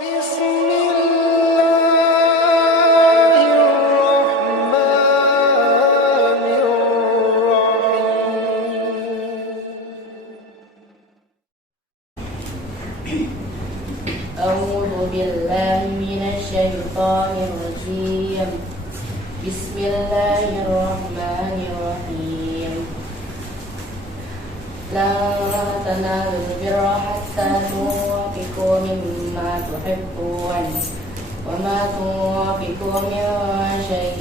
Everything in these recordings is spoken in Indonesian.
أعوذ بالله من الشيطان الرجيم. بسم الله الرحمن الرحيم. لا تنالوا البر حتى تنفقوا مما تحبون وما تنفقوا من شيء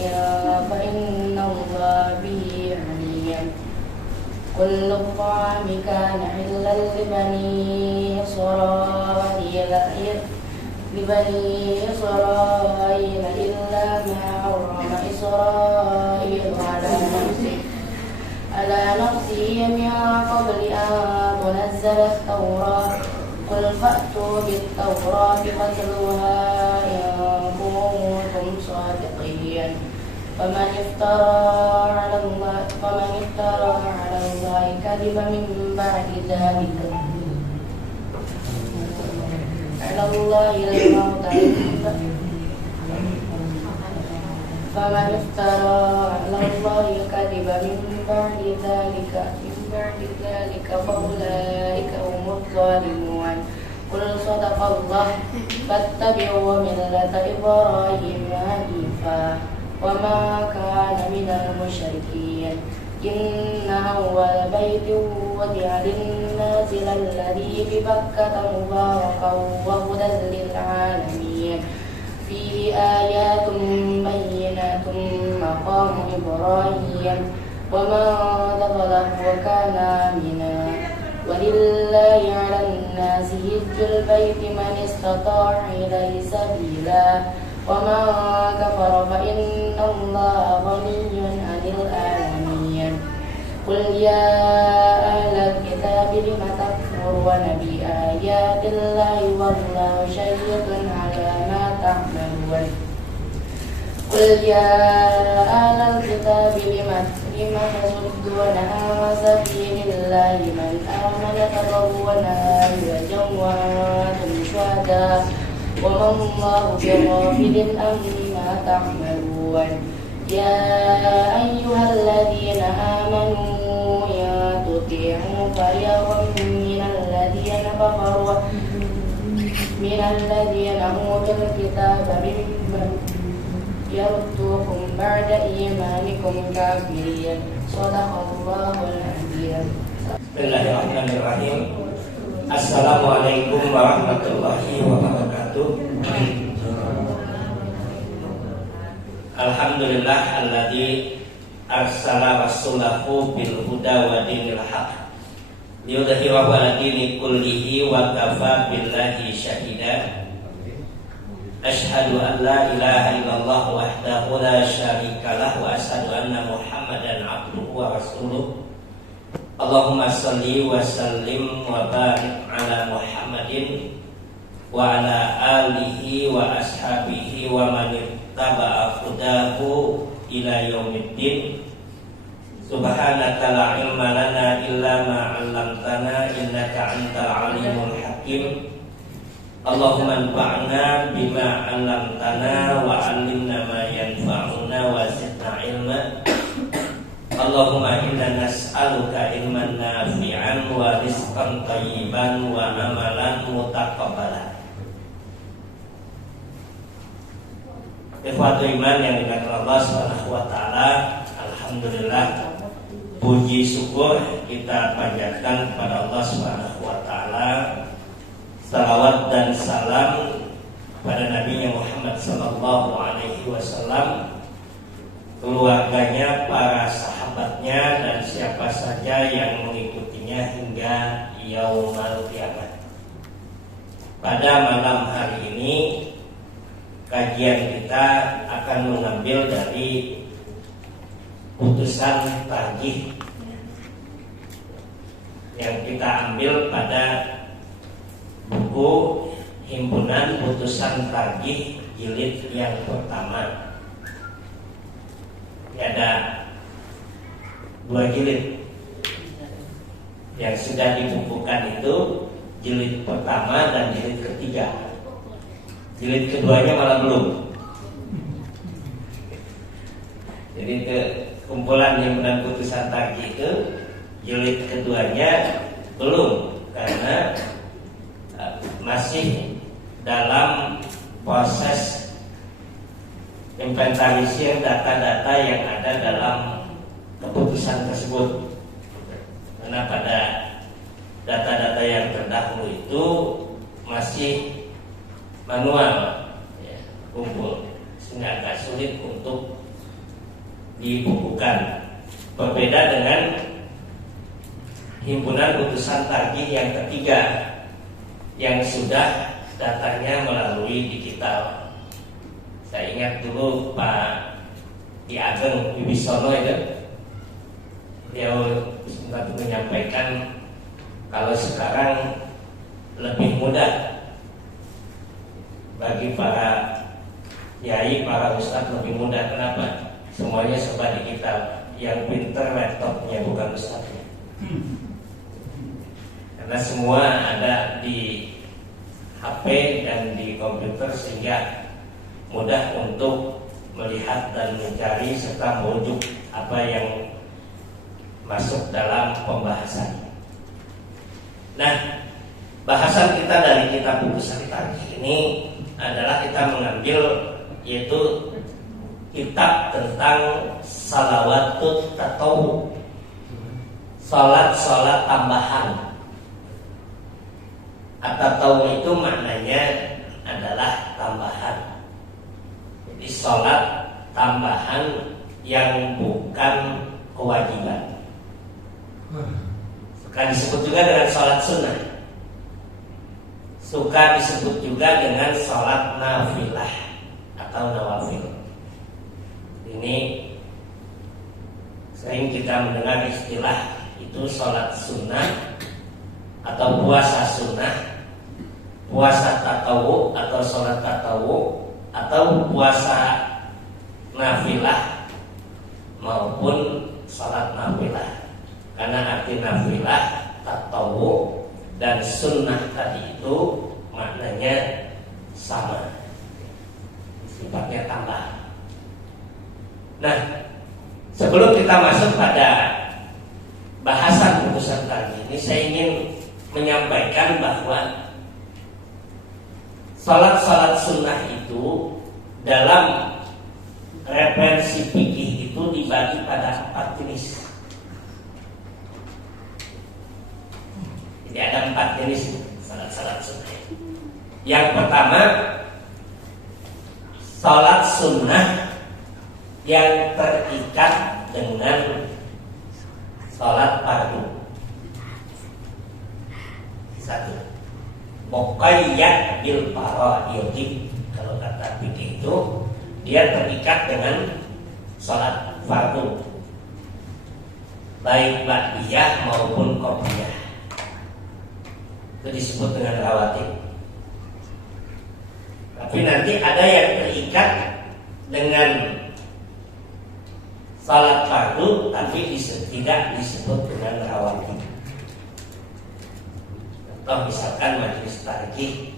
فإن الله به عليم. كل الطعام كان حلا لبني إسرائيل إلا ما حرم إسرائيل على نفسه من قبل أن تنزل التوراة. قل فأتوا بالتوراة فاتلوها إن كنتم صادقين. فمن افترى على الله كذبا من بعد ذلك على الله الموت فمن افترى على الله الكذب من بعد ذلك فأولئك هم الظالمون. قل صدق الله فاتبعوا ملة إبراهيم حنيفا وما كان من المشركين. إن أول بيت وضع للناس للذي ببكة مباركا وهدى للعالمين. فيه آيات بينات مقام إبراهيم ومن دخله وكان آمنا. ولله على الناس حج البيت من استطاع إليه سبيلا ومن كفر فإن الله غني عن العالمين. قل يا أهل الكتاب لم تكفرون بآيات الله والله شهيد على ما تعملون. قل يا أهل الكتاب لم تصدون عن سبيل الله من آمن تبغونها عوجا وأنتم شهداء وما الله بغافل عما تعملون. يا أيها الذين آمنوا إن تطيعوا فريقا من الذين أوتوا الكتاب يردوكم بعد إيمانكم كافرين. صدق الله العظيم. Bismillahirrahmanirrahim. Assalamualaikum warahmatullahi wabarakatuh. Alhamdulillah alladzi arsala rasulahu bil huda wa dinil haq liyudhhirahu 'ala dini kullihi wa kafa billahi syahida. Asyhadu an la ilaha illallah wahdahu la syarikalah wa asyhadu anna Muhammadan abduhu wa rasuluh. Allahumma salli wa sallim wa barik ala Muhammadin wa ala alihi wa ashabihi wa man ittaba'a hudahu ila yaumiddin. Subhanaka la ilma lana illa ma 'allamtana innaka antal alimul hakim. Allahumma anfa'na bima 'allamtana wa 'allimna ma yanfa'una wa zidna ilma. Allahumma inna nas'aluka ilman nafi'an wa rizqan thayyiban wa amalan mutaqabbalan. Ikhwatu iman yang dimuliakan Allah Subhanahu wa taala, alhamdulillah puji syukur kita panjatkan kepada Allah Subhanahu wa taala. Salawat dan salam pada Nabi Muhammad sallallahu alaihi wasallam, keluarganya, para sahabatnya, dan siapa saja yang mengikutinya hingga yaumul kiamat. Pada malam hari ini kajian kita akan mengambil dari putusan tarjih yang kita ambil pada buku Himpunan Putusan Tarjih jilid yang pertama. Ada 2 jilid yang sudah dibukukan, itu jilid pertama dan jilid ketiga. Jilid keduanya malah belum. Jadi kumpulan himpunan putusan tarjih itu jilid keduanya belum, karena masih dalam proses inventarisir data-data yang ada dalam keputusan tersebut. Karena pada data-data yang terdahulu itu masih manual, ya, kumpul, sehingga agak sulit untuk dibukukan. Berbeda dengan himpunan putusan tarjih yang ketiga yang sudah datanya melalui digital. Saya ingat dulu Pak Ki Ageng Wibisono itu, dia sempat menyampaikan kalau sekarang lebih mudah bagi para kiai, para ustadz, lebih mudah. Kenapa? Semuanya serba digital. Yang pinter laptopnya, bukan ustadznya. Karena semua ada di HP dan di komputer, sehingga mudah untuk melihat dan mencari serta merujuk apa yang masuk dalam pembahasan. Nah, bahasan kita dari kitab putusan tarjih ini adalah kita mengambil yaitu kitab tentang salawatut tatawwu, salat tambahan. At-tatawwu itu maknanya adalah tambahan. Jadi salat tambahan yang bukan kewajiban. Suka disebut juga dengan salat sunnah. Suka disebut juga dengan salat nafilah atau nawafil. Ini sering kita mendengar istilah itu salat sunnah atau puasa sunnah, puasa tatawwu atau salat tatawwu, atau puasa nafilah maupun salat nafilah. Karena arti nafilah, tatawwu dan sunnah tadi itu maknanya sama, sifatnya tambah. Nah, sebelum kita masuk pada bahasan putusan tarjih ini, saya ingin menyampaikan bahwa salat sunnah itu dalam referensi fikih itu dibagi pada 4 jenis. Jadi ada 4 jenis salat sunnah. Yang pertama, salat sunnah yang terikat dengan salat fardu. 1. Muqayyad bil faraidhi. Kalau kata fikih itu dia terikat dengan salat fardu, baik ba'diyah maupun qobliyah. Itu disebut dengan rawatib. Tapi nanti ada yang terikat dengan salat fardu tapi tidak disebut dengan rawatib. Contoh misalkan majelis tarjih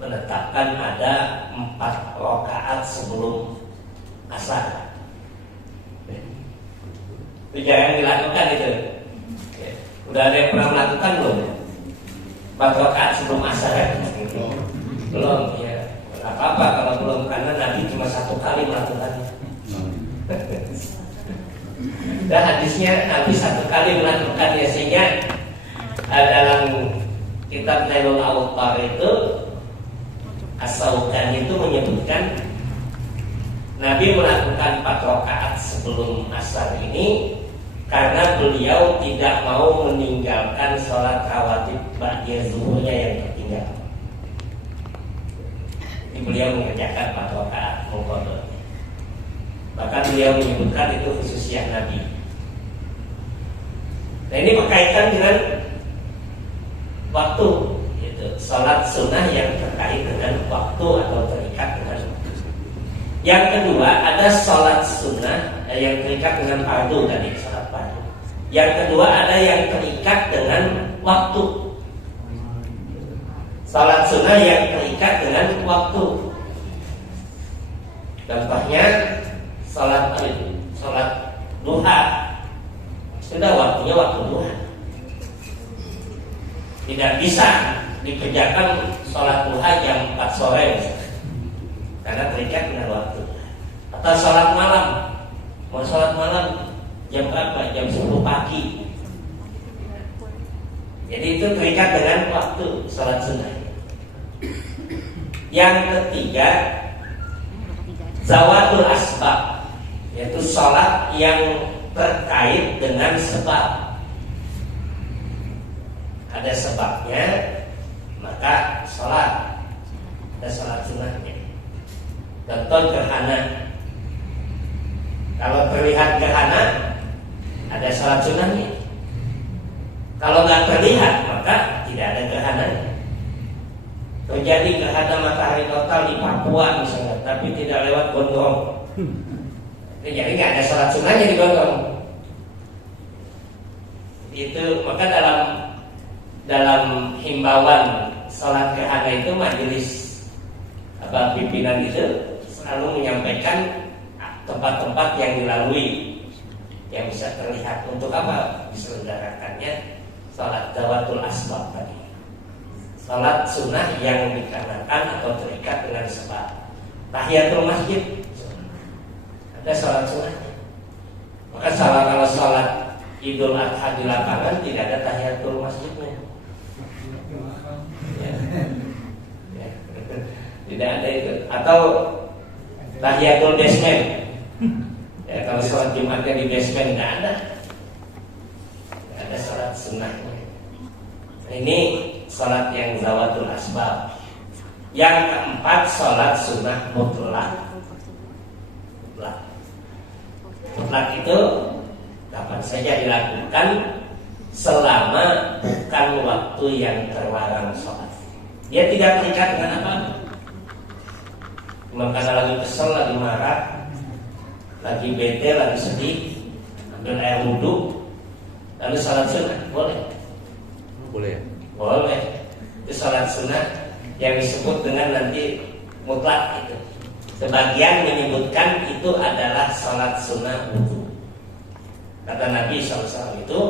menetapkan ada 4 rakaat sebelum asar. Itu jangan dilakukan itu. Udah ada yang pernah melakukan belum? 4 rakaat sebelum asar ya? Belum ya. Gak apa-apa kalau belum, karena Nabi cuma 1 kali melakukannya. Dan hadisnya Nabi 1 kali melakukannya, sehingga dalam kitab Nailul Awtar itu As-Sawqani itu menyebutkan Nabi melakukan 4 rakaat sebelum asar ini karena beliau tidak mau meninggalkan sholat rawatib ba'da zuhurnya yang tertinggal. Jadi beliau mengerjakan 4 rakaat mengqadha. Bahkan beliau menyebutkan itu khususiyah Nabi. Nah, ini berkaitan dengan waktu, yaitu salat sunnah yang terkait dengan waktu atau terikat dengan waktu. Yang kedua, ada salat sunnah yang terikat dengan fardu tadi, salat fardu. Yang kedua, ada yang terikat dengan waktu. Salat sunnah yang terikat dengan waktu. waktu. Contohnya sholat duha, sudah waktunya waktu duha. Tidak bisa dikerjakan sholat duha jam 4 sore karena terikat dengan waktu. Atau sholat malam, mau sholat malam jam berapa? Jam 10 pagi. Jadi itu terikat dengan waktu sholat sunnah. Yang ketiga, zawatul asbab, yaitu sholat yang terkait dengan sebab. Ada sebabnya, maka sholat. Ada sholat sunnahnya. Contoh gerhana. Kalau terlihat gerhana, ada sholat sunnahnya. Kalau nggak terlihat, maka tidak ada gerhana. Terjadi gerhana matahari total di Papua misalnya, tapi tidak lewat Gondrong. Jadi nggak ada sholat sunnahnya di Gondrong. Itu maka dalam himbauan sholat gerhana itu majelis pimpinan itu selalu menyampaikan tempat-tempat yang dilalui yang bisa terlihat untuk apa diselenggarakannya sholat zawatul asbab tadi, sholat sunnah yang dikarenakan atau terikat dengan sebab. Tahiyatul masjid ada sholat sunnahnya. Maka kalau sholat Idul Adha di lapangan tidak ada tahiyatul masjidnya. Ya. Tidak ada itu. Atau tahiyatul basement. Ya, kalau sholat Jumatnya di basement nggak ada. Nggak ada sholat sunnahnya. Ini sholat yang zawatul asbab. Yang keempat, sholat sunnah mutlak. Mutlak itu kapan saja dilakukan selama bukan waktu yang terlarang sholat. Dia tidak terikat dengan apa. Karena lagi kesel, lagi marah, lagi bete, lagi sedih, ambil air wudhu, lalu sholat sunnah, boleh? Boleh ya? Boleh. Itu sholat sunnah yang disebut dengan nanti mutlak itu. Sebagian menyebutkan itu adalah sholat sunnah wudhu. Kata Nabi SAW itu,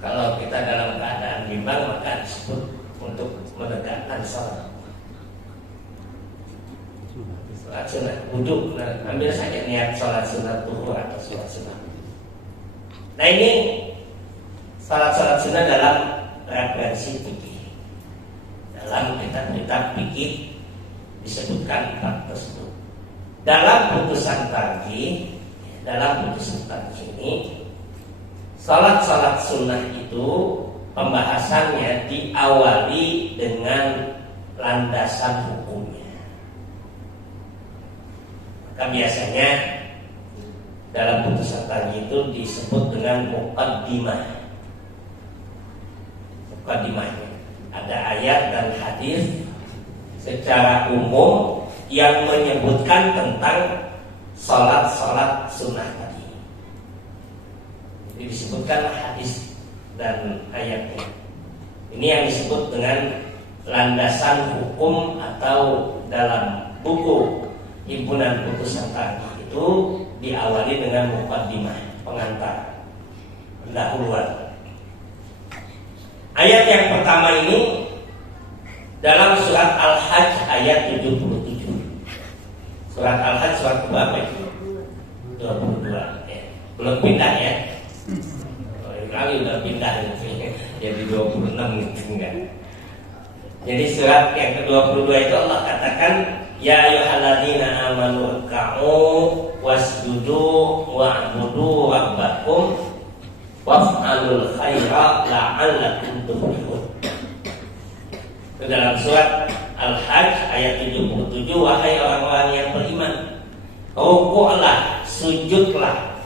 kalau kita dalam keadaan bimbang maka disebut untuk menegakkan sholat. Sholat sunnah wudhu, nah, ambil saja niat sholat sunnah zuhur atau sholat sunnah. Nah ini sholat sunnah dalam referensi fikih. Dalam kitab-kitab fikih disebutkan empat tersebut. Dalam putusan tarjih ini, sholat sunnah itu pembahasannya diawali dengan landasan hukumnya. Maka biasanya dalam putusan tarjih itu disebut dengan muqaddimah. Muqaddimahnya ada ayat dan hadis secara umum yang menyebutkan tentang sholat sunnah tadi. Jadi disebutkan hadis dan ayatnya. Ini yang disebut dengan landasan hukum atau dalam buku himpunan putusan tarjih itu diawali dengan muqaddimah, pengantar, pendahuluan. Ayat yang pertama ini dalam surat Al-Hajj ayat 77. Surat Al-Hajj surat berapa itu? 22 ya. Belum pindah ya. Kali udah pindah jadi 26 gitu enggak. Jadi surat yang ke-22 itu Allah katakan ya ayyuhalladzina amanu ruk'u wasjudu wa'budu rabbakum waf'alul khaira la'allakum tuflihun. Dalam surat Al-Hajj ayat 77, wahai orang-orang yang beriman, rukuklah, sujudlah,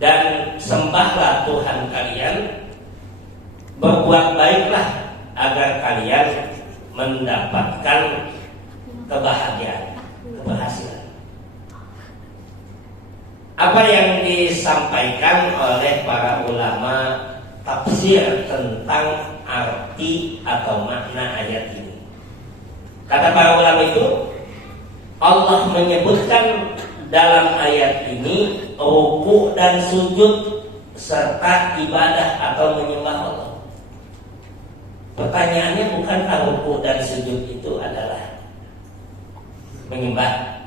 dan sembahlah Tuhan kalian, berbuat baiklah agar kalian mendapatkan kebahagiaan, keberhasilan. Apa yang disampaikan oleh para ulama tafsir tentang arti atau makna ayat ini? Kata para ulama itu, Allah menyebutkan dalam ayat ini ruku dan sujud serta ibadah atau menyembah Allah. Pertanyaannya, bukankah ruku dan sujud itu adalah menyembah?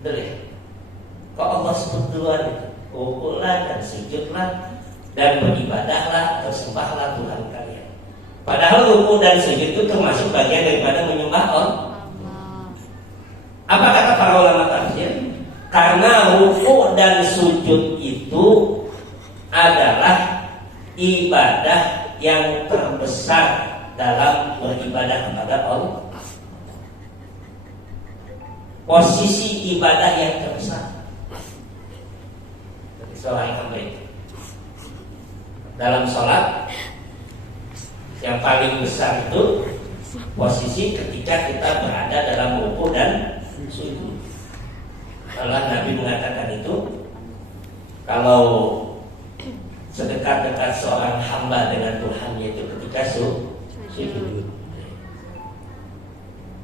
Betul ya? Kok Allah sebut duluan itu? Rukulah dan sujudlah dan beribadahlah atau sembahlah Tuhan kalian. Padahal ruku dan sujud itu termasuk bagian daripada menyembah Allah. Apa kata para ulama tafsir? Karena ruku dan sujud itu adalah ibadah yang terbesar dalam beribadah kepada Allah. Posisi ibadah yang terbesar seorang hamba itu dalam sholat, yang paling besar itu posisi ketika kita berada dalam ruku dan sujud. Allah Nabi mengatakan itu, kalau sedekat-dekat seorang hamba dengan Tuhan yaitu ketika sujud.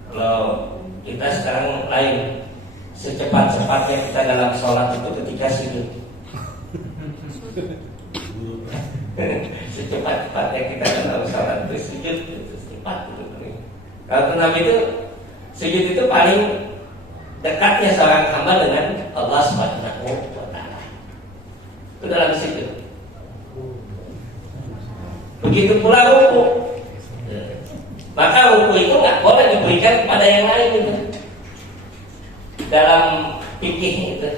Kalau kita sekarang lain, secepat-cepatnya kita dalam sholat itu ketika sujud. Secepat-cepatnya kita dalam sholat itu sujud, itu cepat. Kalau Nabi itu sujud itu paling dekatnya seorang hamba dengan Allah Subhanahu wa Ta'ala. Itu dalam sujud. Begitu pula ruku. Maka ruku itu nggak boleh diberikan kepada yang lain itu. Dalam fikih itu,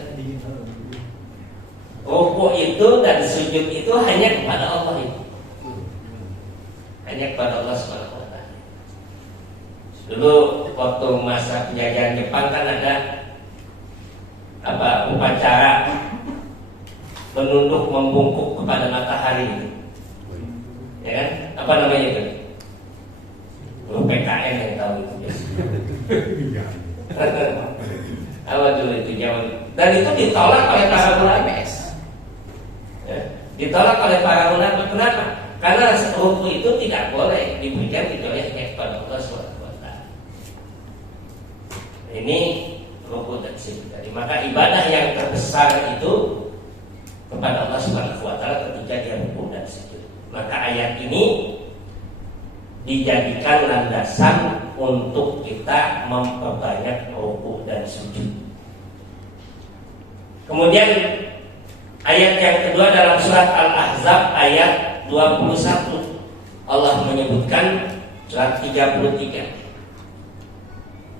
ruku itu dan sujud itu hanya kepada Allah itu. Hanya kepada Allah Subhanahu wa Ta'ala. Dulu waktu masa penjajahan Jepang kan ada upacara menunduk membungkuk kepada matahari itu. Ya kan? Apa namanya itu? PKN yang tahu itu. Apa dulu itu zaman? Dan itu ditolak oleh para ulama. Ya, ditolak oleh para ulama. Kenapa? Karena ruku itu tidak boleh diberikan kecuali hanya kepada Allah SWT. Ini ruku dan sujud tadi. Maka ibadah yang terbesar itu kepada Allah SWT ketika dia ruku dan sujud. Maka ayat ini dijadikan landasan untuk kita memperbanyak ruku dan sujud. Kemudian ayat yang kedua dalam surat Al-Ahzab ayat 21, Allah menyebutkan surat 33.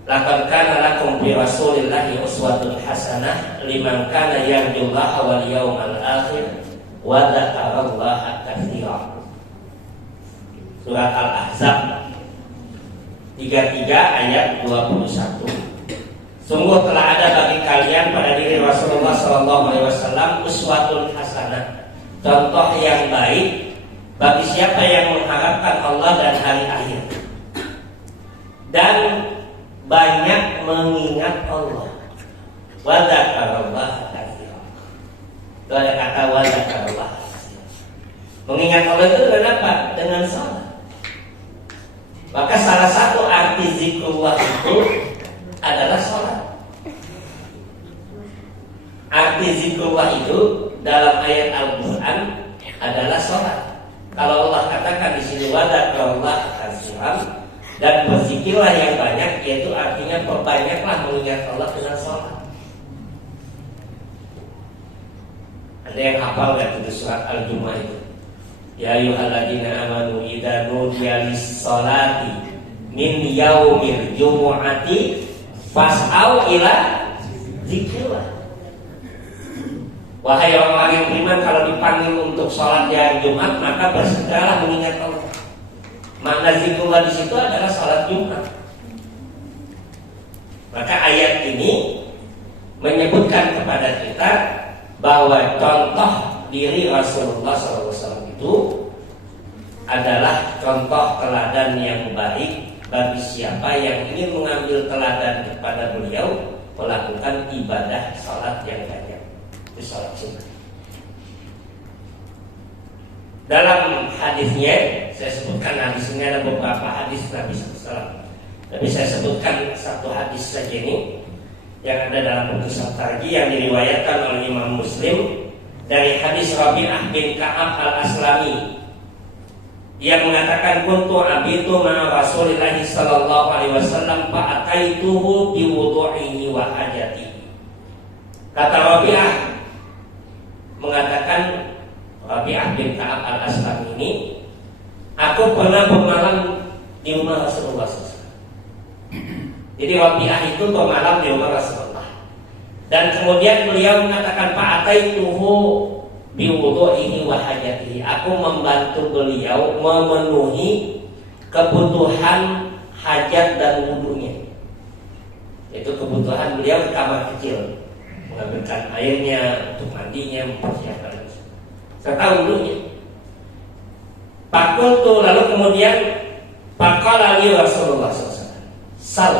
Laqad kana lakum fi Rasulillahi uswatun hasanah liman kana yarjullaha wal yawmal akhir wa dzakarallaha katsiran. Surat Al-Ahzab 33 ayat 21. Sungguh telah ada bagi kalian pada diri Rasulullah SAW uswatun hasanah, contoh yang baik bagi siapa yang mengharapkan Allah dan hari akhir dan banyak mengingat Allah. Wa dzakarallaha katsiran. Itu ada kata wa dzakarallaha katsiran. Mengingat Allah itu dengan apa? Dengan salat. Maka salah satu arti zikrullah itu adalah sholat. Arti zikrullah itu dalam ayat Al-Quran adalah sholat. Kalau Allah katakan di sini wadzakarallaha katsiran dan berzikirlah yang banyak, yaitu artinya perbanyaklah mengingat Allah dengan sholat. Ada yang hafal nggak itu surat Al-Jumu'ah itu? Ya ayyuhalladzina amanu idza nudiya lis-sholati min yaumil jumu'ati fas'au ila zikrillah. Wahai orang yang beriman, kalau dipanggil untuk sholat di hari Jumat maka bersegeralah mengingat Allah. Makna zikrullah di situ adalah sholat Jumat. Maka ayat ini menyebutkan kepada kita bahwa contoh diri Rasulullah SAW itu adalah contoh teladan yang baik bagi siapa yang ingin mengambil teladan kepada beliau melakukan ibadah sholat yang banyak. Itu sholat sunnah. Dalam hadisnya, saya sebutkan hadis ini ada beberapa hadis Nabi SAW. Tapi saya sebutkan satu hadis saja ini. yang ada dalam putusan tarjih yang diriwayatkan oleh Imam Muslim dari hadis Rabi'ah bin Ka'ab al-Aslami yang mengatakan kuntu abitu ma'a Rasulillah sallallahu alaihi wasallam fa ataituhu bi wudu'ihi wa hajatihi. Kata Rabi'ah mengatakan, Rabi'ah bin Ka'ab al-Aslami ini, aku pernah bermalam di rumah Rasulullah SAW. Jadi Rabi'ah itu bermalam di rumah Rasulullah. Dan kemudian beliau mengatakan fa'ataituhu biwudu'ihi wa hajatihi. Aku membantu beliau memenuhi kebutuhan hajat dan wudunya. Itu kebutuhan beliau di kamar kecil, mengambilkan airnya untuk mandinya, mempersiapkan serta wudunya. Fakultu, lalu kemudian faqala li Rasulullah SAW, sal.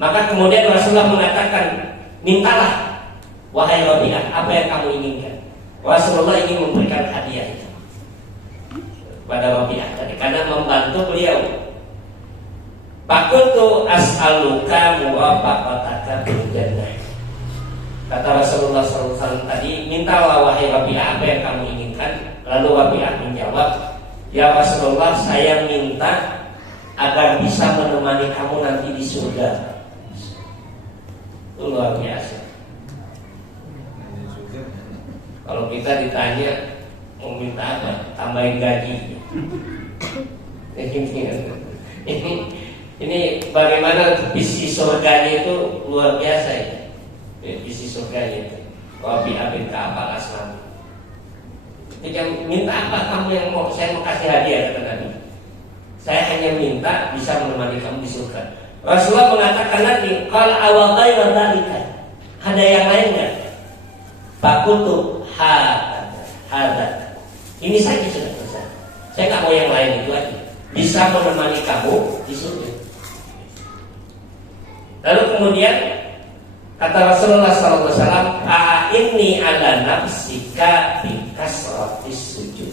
Maka kemudian Rasulullah mengatakan, mintalah wahai Rabi'ah, apa yang kamu inginkan. Rasulullah ingin memberikan hadiah itu pada Rabi'ah tadi karena membantu beliau. Fakultu as'aluka murafaqataka bil jannah. Kata Rasulullah SAW tadi, mintalah wahai Rabi'ah apa yang kamu inginkan. Lalu Rabi'ah menjawab, ya Rasulullah, saya minta agar bisa menemani kamu nanti di surga. Itu luar biasa. Kalau kita ditanya mau minta apa, tambahin gaji. Ini bagaimana visi surganya itu luar biasa ya. Visi surganya itu Rabi'ah bin Ka'ab al-Aslami. Dia minta apa kamu yang mau, saya mau kasih hadiah, kata Nabi. Saya hanya minta bisa menemani kamu di surga. Rasulullah mengatakan lagi, qala aw ghairu dzalika, ada yang lain enggak? Fakultu hada. Ini saja sudah selesai. Saya nggak mau yang lain, itu aja. Bisa menemani kamu di surga. Lalu kemudian kata Rasulullah SAW, inni ala nafsika bi kasratis sujud.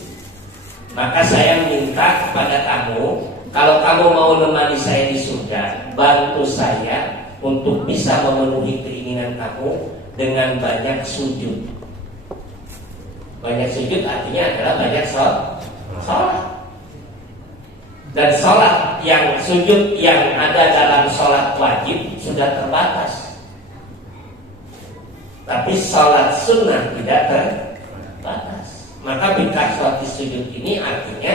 Maka saya minta kepada kamu, kalau kamu mau menemani saya di surga, bantu saya untuk bisa memenuhi keinginan kamu dengan banyak sujud. Banyak sujud artinya adalah banyak sholat. Dan sholat yang sujud yang ada dalam sholat wajib sudah terbatas. Tapi sholat sunnah tidak terbatas. Maka bikasrati sujud ini artinya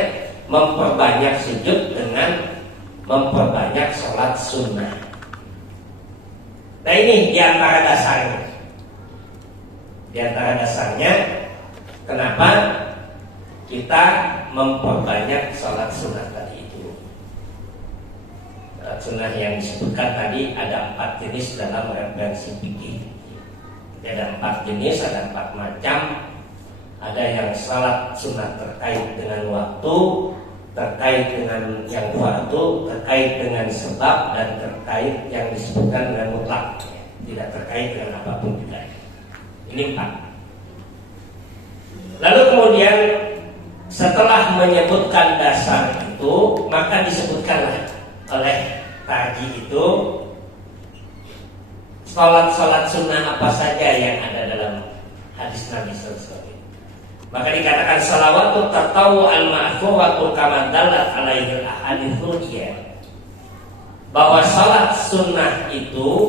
memperbanyak sujud dengan memperbanyak sholat sunnah. Nah ini diantara dasarnya. Diantara dasarnya kenapa kita memperbanyak sholat sunnah tadi itu. Sholat sunnah yang disebutkan tadi ada 4 jenis dalam referensi fikih. Ada 4 jenis, ada 4 macam. Ada yang sholat sunnah terkait dengan waktu, terkait dengan yang fardu, terkait dengan sebab, dan terkait yang disebutkan dengan mutlak, tidak terkait dengan apapun juga. Ini 4. Lalu kemudian setelah menyebutkan dasar itu, maka disebutkanlah oleh tarjih itu sholat sunnah apa saja yang ada dalam hadis Nabi SAW. Maka dikatakan salawatu tatawwu al-ma'thuratu kama dallat alaihi al-ahaditsul qiyam. Bahwa sholat sunnah itu,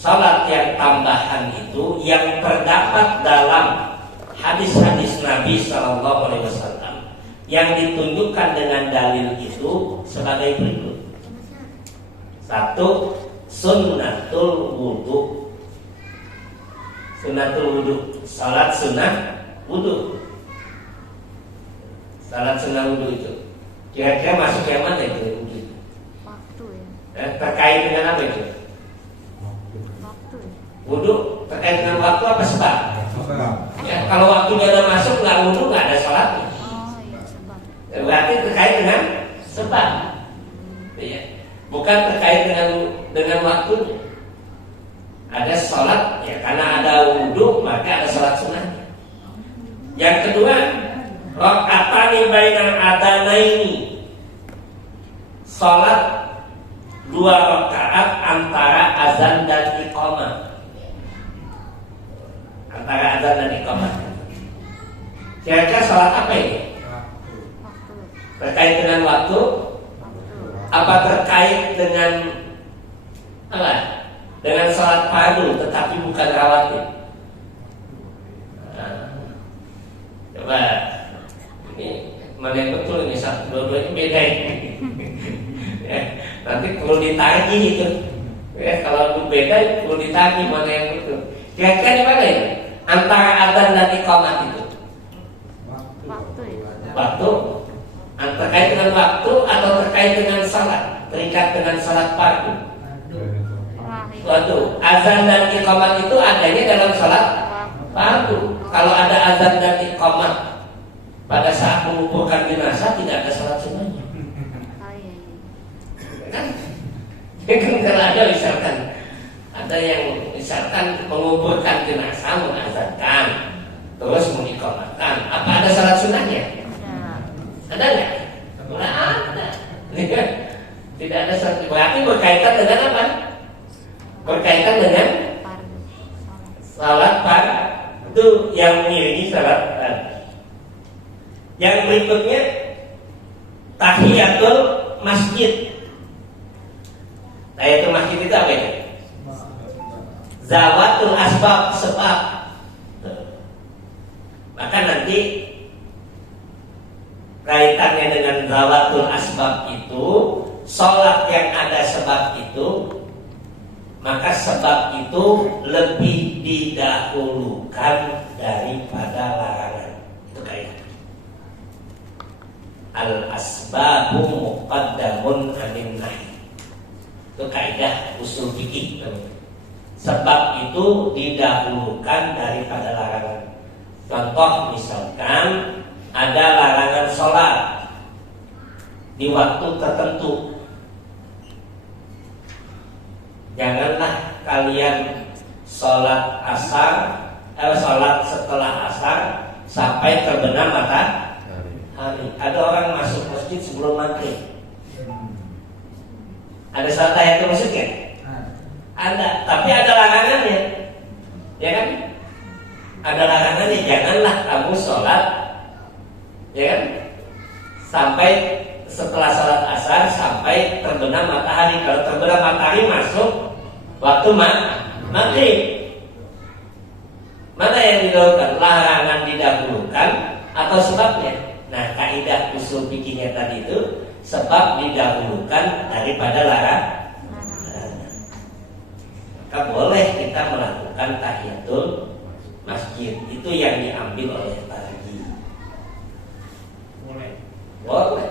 sholat yang tambahan itu yang terdapat dalam hadis-hadis Nabi SAW yang ditunjukkan dengan dalil itu sebagai berikut. 1. Sunnatul wudu. Sunnatul wudu, salat sunnah wudu. Salat sunnah wudu itu kira-kira masuk yang mana itu? Waktu ya. Terkait dengan apa itu? Waktu. Wudu terkait dengan waktu apa sebab? Ya, kalau waktunya udah masuk nggak wudu nggak ada salatnya. Oh iya, sebab. Berarti terkait dengan sebab. Ya. Bukan terkait dengan waktunya. Ada sholat ya karena ada wudu maka ada sholat sunnahnya. Yang kedua, rakaatani bainal adanaini. Sholat 2 rakaat antara azan dan iqamah. salat apa ini? Waktu. Terkait dengan waktu? Waktu. Apa terkait dengan apa? Dengan salat fardu tetapi bukan rawatib? Nah, coba ini mana yang betul ini, satu dua-duanya beda ini. Ya, nanti perlu ditagih itu. Ya, kalau itu beda perlu ditagih mana yang betul. Kira-kira di mana ini? Antara adzan dan iqamah itu. Waktu ya. Waktu terkait dengan waktu atau terkait dengan salat, terikat dengan salat fardu. Waktu azan dan iqamah itu adanya dalam salat fardu. Kalau ada azan dan iqamah pada saat menguburkan jenazah tidak ada salat sunnahnya. Oh iya, iya. Kan? Kalau ada misalkan ada yang misalkan menguburkan jenazah mengazankan terus mengiqamahkan, apa ada salat sunnahnya? Ada nggak? Nggak ada. Tidak ada salat. Berarti berkaitan dengan apa? Berkaitan dengan Fardu. salat fardu yang mengiringi salat fardu. Yang berikutnya tahiyatul masjid. Tahiyatul masjid itu apa itu? Zawatul asbab, sebab. Maka nanti kaitannya dengan zawatul asbab itu, sholat yang ada sebab itu, maka sebab itu lebih didahulukan daripada larangan. Itu kaidah. Al asbabu muqaddamun anin nahi. Itu kaidah usul fikih. Sebab itu didahulukan daripada larangan. Contoh misalkan ada larangan sholat di waktu tertentu. Janganlah kalian sholat asar, sholat setelah asar sampai terbenam matahari. Ada orang masuk masjid sebelum maghrib. Ada sholat tahiyatul masjid kan? Ada, tapi ada larangannya, ya kan? Ada larangannya, janganlah kamu sholat, ya kan? Sampai setelah sholat asar sampai terbenam matahari. Kalau terbenam matahari masuk waktu maghrib. Mana yang didahulukan? Larangan didahulukan atau sebabnya? Nah, kaidah usul fikihnya tadi itu sebab didahulukan daripada larangan. Maka boleh kita melakukan tahiyatul masjid. Itu yang diambil oleh Tarji. Boleh.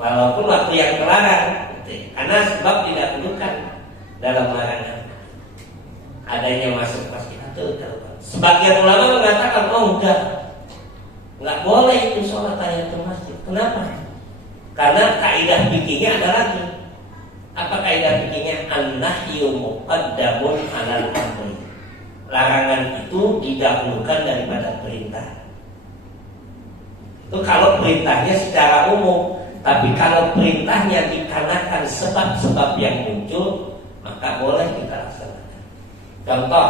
Walaupun waktu yang terlarang, karena sebab didahulukan dalam larangan. Adanya masuk masjid itu. Sebagian ulama mengatakan, oh enggak boleh itu sholat tahiyatul masjid. Kenapa? Karena kaidah fikihnya ada lagi. Apa kaidah fikihnya? An-nahyu muqaddamun 'alal amri. Larangan itu didahulukan daripada perintah. Itu kalau perintahnya secara umum, tapi kalau perintahnya dikarenakan sebab-sebab yang muncul, maka boleh kita laksanakan. Contoh,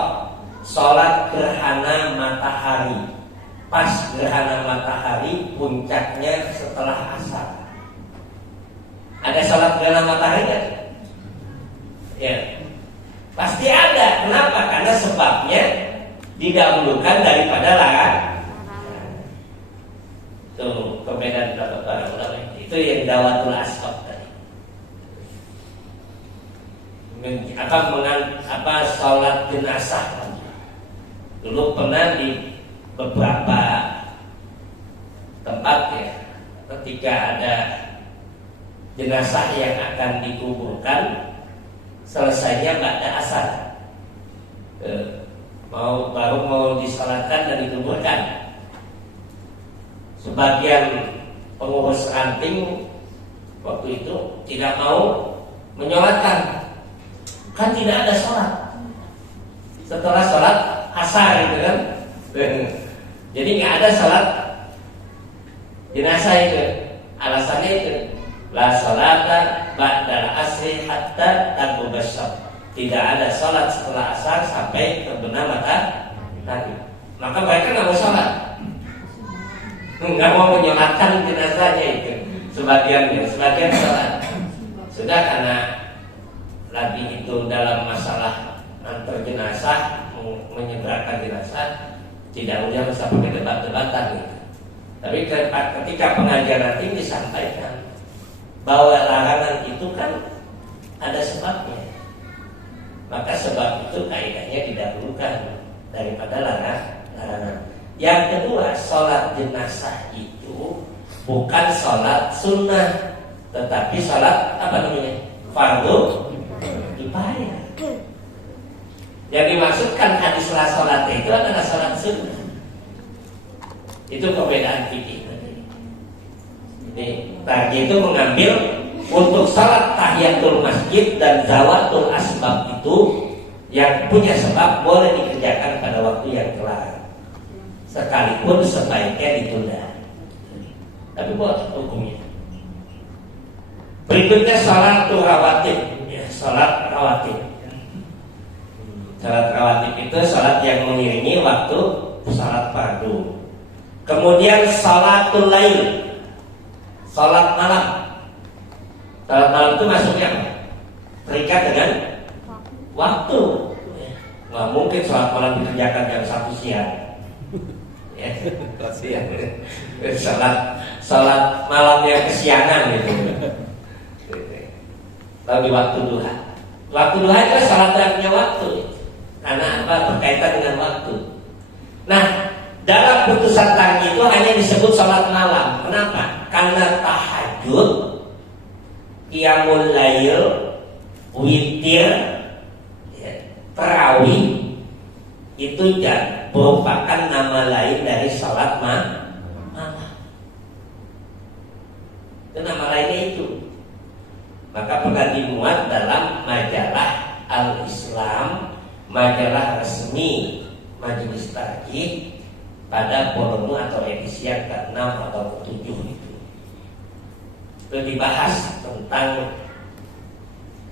sholat gerhana matahari. Pas gerhana matahari puncaknya setelah asar. Ada sholat gerhana matahari kan? Ya, pasti ada. Kenapa? Karena sebabnya didahulukan daripada larangan. Itu perbedaan pendapat para ulama. Itu yang dawatul asbab tadi. Sholat jenazah. Dulu pernah di beberapa tempat ya, ketika ada jenazah yang akan dikuburkan, selesainya ba'da asar, baru mau disalatkan dan dikuburkan. Sebagian pengurus ranting waktu itu tidak mau menyolatkan, kan tidak ada sholat setelah sholat asar gitu kan. Jadi nggak ada sholat jenazah itu. Alasannya itu, la sholata ba'dal asri hatta taghrubasyam. Tidak ada sholat setelah asar sampai terbenam matahari. Maka mereka nggak mau sholat. nggak mau menyolatkan jenazahnya itu sebagian sholat. Sudah karena lagi itu dalam masalah antar jenazah, menyeberangkan jenazah, tidak usah pakai debat-debatan gitu. Tapi ketika pengajian nanti disampaikan bahwa larangan itu kan ada sebabnya, maka sebab itu kaidahnya didahulukan daripada larangan. Yang kedua, sholat jenazah itu bukan sholat sunnah, tetapi sholat apa namanya? Fardu kifayah. Yang dimaksudkan hadis la sholat itu adalah sholat sunnah. Itu perbedaan fikih. Ini tadi itu mengambil untuk sholat tahiyatul masjid dan zawatul asbab itu yang punya sebab boleh dikerjakan pada waktu yang telah, sekalipun sebaiknya ditunda. Tapi buat hukumnya. Berikutnya sholat rawatib, ya, sholat rawatib. Sholat rawatib itu sholat yang mengiringi waktu sholat fardu. Kemudian sholatul lail, sholat malam. Sholat malam itu masuknya terikat dengan waktu. Nggak mungkin sholat malam dikerjakan jam 1 siang. Ya, sholat malam yang kesiangan gitu. Lalu di waktu duha. Waktu duha itu sholat yang punya waktu. Karena apa? Berkaitan dengan waktu. Nah, dalam putusan tadi itu hanya disebut sholat malam. Kenapa? Karena tahajud, qiyamul lail, witir, ya, tarawih itu merupakan nama lain dari sholat malam. Itu nama lainnya itu. Maka pernah dimuat dalam majalah Al-Islam, majalah resmi Majelis Tarjih pada volume atau edisi yang ke-6 atau ke-7 itu. Itu dibahas tentang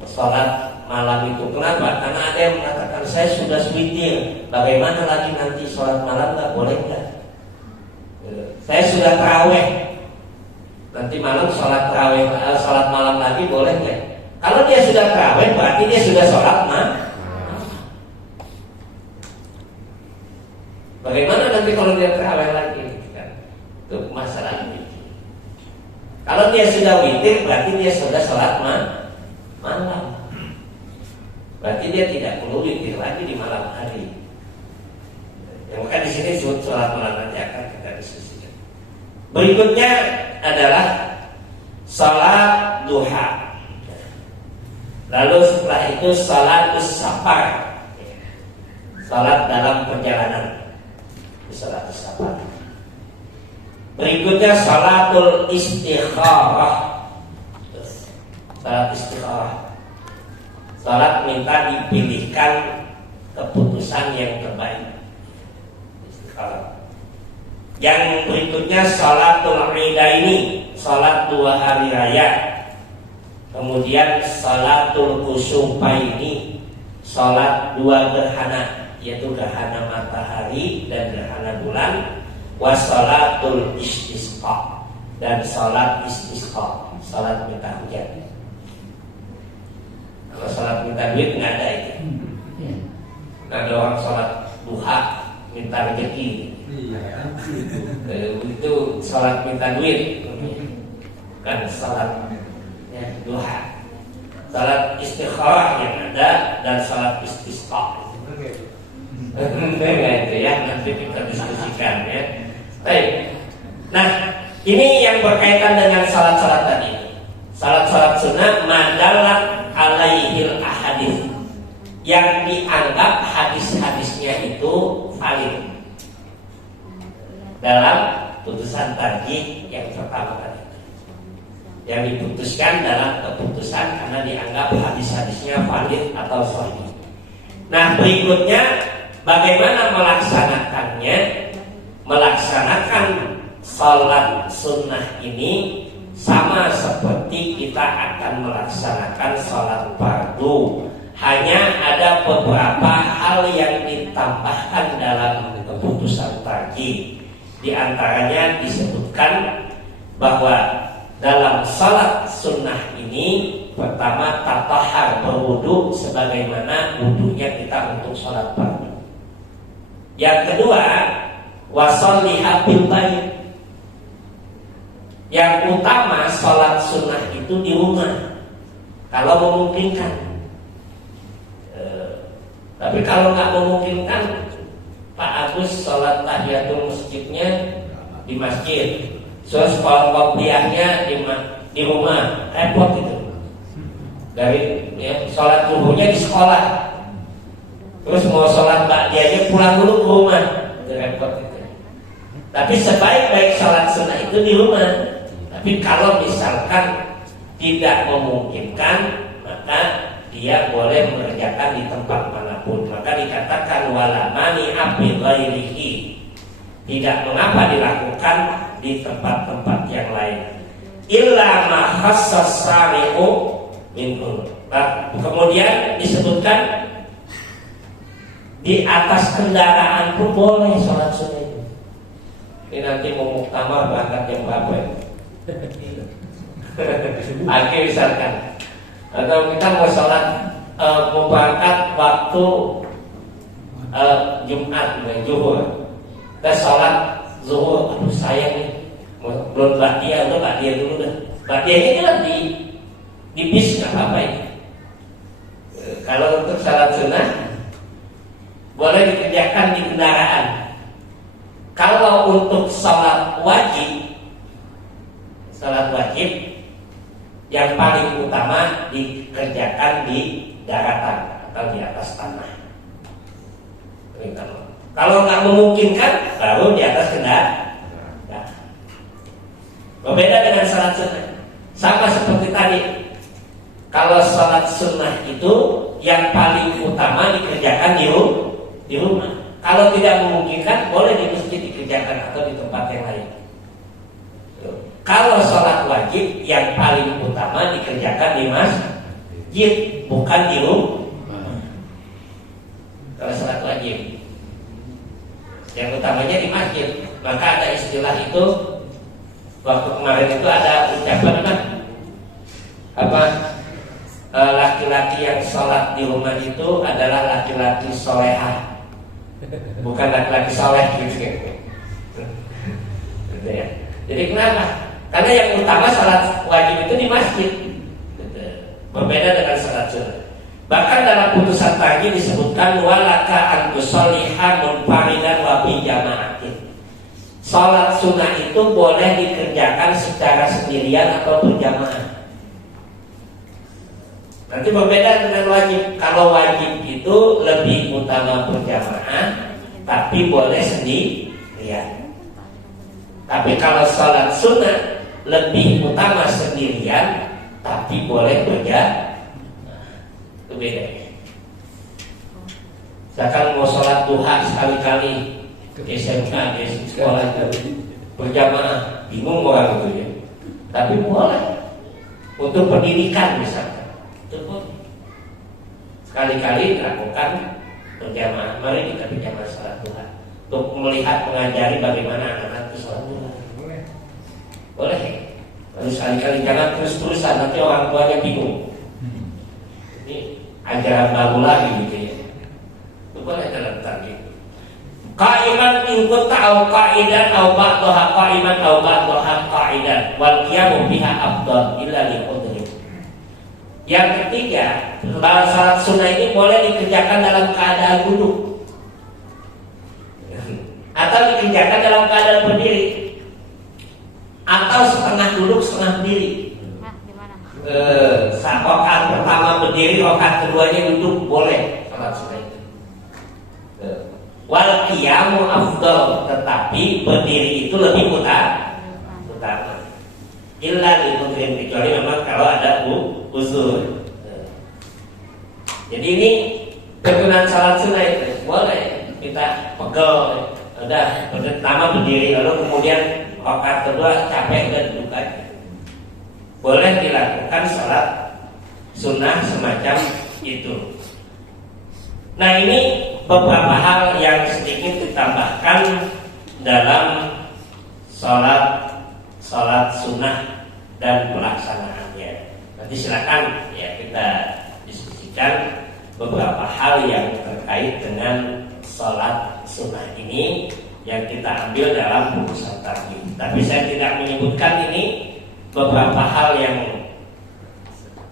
sholat malam itu. Kenapa? Karena ada yang mengatakan saya sudah witir, bagaimana lagi nanti sholat malam, nggak boleh nggak? Saya sudah taraweh, nanti malam sholat taraweh, sholat malam lagi boleh nggak? Kalau dia sudah taraweh berarti dia sudah sholat malam. Bagaimana nanti kalau dia taraweh lagi? Itu masalah ini. Kalau dia sudah witir berarti dia sudah sholat malam. Berarti dia tidak perlu witir lagi di malam hari. Ya, maka di sini disebut sholat malam, nanti akan kita diskusikan. Berikutnya adalah sholat duha. Lalu setelah itu sholat safar, sholat dalam perjalanan, sholat safar. Berikutnya sholatul istikharah, sholat istikharah, sholat minta dipilihkan keputusan yang terbaik. Istikharah. Yang berikutnya sholatul idaini, sholat 2 hari raya. Kemudian sholatul kusufaini, sholat 2 gerhana, yaitu gerhana matahari dan gerhana bulan. Wassalatul istisqa, dan sholat istisqa, sholat minta hujan. Kalau sholat minta duit nggak ada itu. Nggak ada orang sholat duha minta rezeki. Itu sholat minta duit, kan sholat ya, duha. Sholat istikharah yang ada dan sholat istisqa. Enggak itu ya, nanti kita diskusikan ya. Baik. Nah, ini yang berkaitan dengan salat-salat tadi. Salat-salat sunnah madalat alaihil ahadits, yang dianggap hadis-hadisnya itu valid dalam putusan tarjih yang pertama tadi. Yang diputuskan dalam keputusan karena dianggap hadis-hadisnya valid atau sahih. Nah, berikutnya bagaimana melaksanakannya? Melaksanakan sholat sunnah ini sama seperti kita akan melaksanakan sholat fardu. Hanya ada beberapa hal yang ditambahkan dalam keputusan tarjih. Di antaranya disebutkan bahwa dalam salat sunnah ini pertama tatahar, berwudu sebagaimana wudunya kita untuk salat fardu. Yang kedua, wasolliha bil bait. Yang utama salat sunnah itu di rumah kalau memungkinkan. Tapi kalau nggak memungkinkan, Pak Agus salat tahiyatul masjidnya di masjid, terus qobliyahnya di rumah, repot itu. Dari sholat zuhurnya di sekolah, terus mau sholat ba'diyahnya pulang dulu ke rumah, itu repot itu. Tapi sebaik-baik sholat sunnah itu di rumah. Tapi kalau misalkan tidak memungkinkan, maka dia boleh mengerjakan di tempat manapun. Maka dikatakan wala mani'a bi ghairihi, tidak mengapa dilakukan di tempat-tempat yang lain. Illa ma khassas syari'u minhu. Kemudian disebutkan di atas kendaraan pun boleh sholat sunnah itu. Ini nanti mau muktamar berangkat jam berapa ya? Akhir misalkan, atau kita mau sholat mau berangkat waktu Jumat, zuhur. Kita sholat zuhur, aduh sayang nih, belum ba'diyah, udah ba'diyah dulu dah. Ba'diyahnya kan di bis nggak apa ini. Kalau untuk salat sunnah boleh dikerjakan di kendaraan. Kalau untuk salat wajib yang paling utama dikerjakan di daratan atau di atas tanah. Kalau nggak memungkinkan, baru di atas kendaraan. Berbeda dengan salat sunnah. Sama seperti tadi. Kalau sholat sunnah itu yang paling utama dikerjakan di rumah. Kalau tidak memungkinkan, boleh di masjid dikerjakan atau di tempat yang lain. Kalau sholat wajib yang paling utama dikerjakan di masjid, bukan di rumah. Kalau sholat wajib yang utamanya di masjid, maka ada istilah itu. Waktu kemarin itu ada ucapan laki-laki yang sholat di rumah itu adalah laki-laki solehah, bukan laki-laki soleh gitu ya. Jadi kenapa? Karena yang utama sholat wajib itu di masjid, berbeda dengan sholat sunnah. Bahkan dalam putusan tadi disebutkan walaka an tusolliha munfaridan wa bi jama'atin. Sholat sunnah itu boleh dikerjakan secara sendirian atau berjamaah. Nanti berbeda dengan wajib. Kalau wajib itu lebih utama berjamaah, tapi boleh sendirian. Tapi kalau sholat sunnah lebih utama sendirian, tapi boleh berjamaah. Itu beda. Misalkan mau sholat duha sekali-kali di SMK, di sekolah berjamaah, bingung orang itu ya. Tapi boleh untuk pendidikan misalkan. Sekali-kali dilakukan berjamaah. Mari kita berjamaah salat duha untuk melihat, mengajari bagaimana anak-anak itu salat duha. Boleh. Lalu sekali-kali jangan terus-terusan, nanti orang tuanya bingung. Ini ajaran baru lagi gitu ya. Itu boleh dalam target. Qaiman in kunta au qaidan au ba'daha qaiman au ba'daha qaidan wal qiyamu biha afdal illa li udhri. Yang ketiga, salat sunnah ini boleh dikerjakan dalam keadaan duduk atau dikerjakan dalam keadaan berdiri, atau setengah duduk setengah berdiri. Rakaat pertama berdiri, rakaat keduanya duduk, boleh salat sunnah itu. Wal qiyamu afdal, tetapi berdiri itu lebih utama. Illa li udhrin, kecuali memang kalau ada uzur. Jadi ini kegunaan salat sunnah itu boleh kita pegel, udah pertama berdiri, lalu kemudian rakaat kedua capek dan duduk aja. Boleh dilakukan salat sunnah semacam itu. Nah, ini beberapa hal yang sedikit ditambahkan dalam sholat sunnah dan pelaksanaannya. Nanti silakan ya kita diskusikan beberapa hal yang terkait dengan sholat sunnah ini yang kita ambil dalam putusan tarjih. Tapi saya tidak menyebutkan ini beberapa hal yang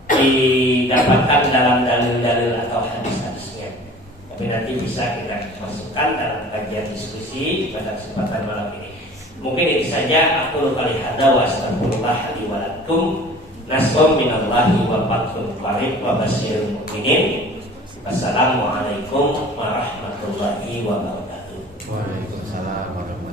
didapatkan dalam dalil-dalil atau hadis-hadisnya. Tapi nanti bisa kita masukkan dalam kajian diskusi pada kesempatan malam ini. Mungkin itu saja. Aku kali hada wa astagfirullah li wa lakum. Nasrum minallahi wa fathun qarib wa basyiril mu'minin. Wassalamualaikum warahmatullahi wabarakatuh. Waalaikumsalam warahmatullahi wabarakatuh.